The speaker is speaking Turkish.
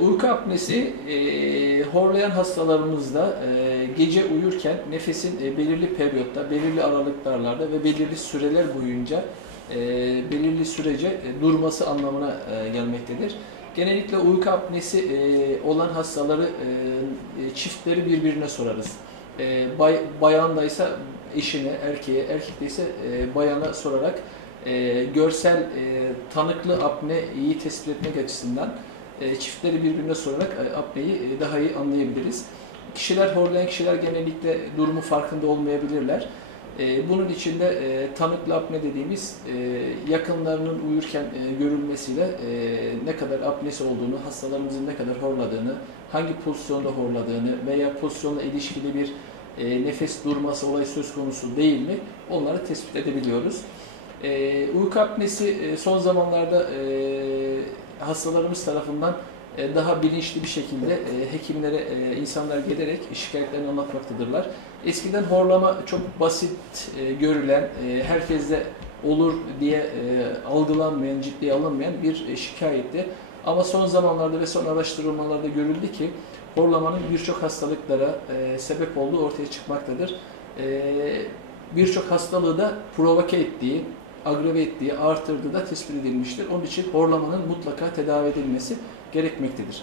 Uyku apnesi horlayan hastalarımızda gece uyurken nefesin belirli periyotta, belirli aralıklarla ve belirli süreler boyunca belirli sürece durması anlamına gelmektedir. Genellikle uyku apnesi olan hastaları çiftleri birbirine sorarız. Bayandaysa eşine, erkeğe, erkekteyse bayana sorarak görsel tanıklı apneyi tespit etmek açısından çiftleri birbirine sorarak apneyi daha iyi anlayabiliriz. Horlayan kişiler genellikle durumu farkında olmayabilirler. Bunun için de tanıklı apne dediğimiz yakınlarının uyurken görülmesiyle ne kadar apnesi olduğunu, hastalarımızın ne kadar horladığını, hangi pozisyonda horladığını veya pozisyonla ilişkili bir nefes durması olayı söz konusu değil mi, onları tespit edebiliyoruz. Uyku apnesi son zamanlarda hastalarımız tarafından daha bilinçli bir şekilde hekimlere insanlar gelerek şikayetlerini anlatmaktadırlar. Eskiden horlama çok basit görülen, herkeste olur diye algılanmayan, ciddiye alınmayan bir şikayetti. Ama son zamanlarda ve son araştırmalarda görüldü ki horlamanın birçok hastalıklara sebep olduğu ortaya çıkmaktadır. Birçok hastalığı da provoke ettiği, agrave ettiği, artırdığı da tespit edilmiştir. Onun için horlamanın mutlaka tedavi edilmesi gerekmektedir.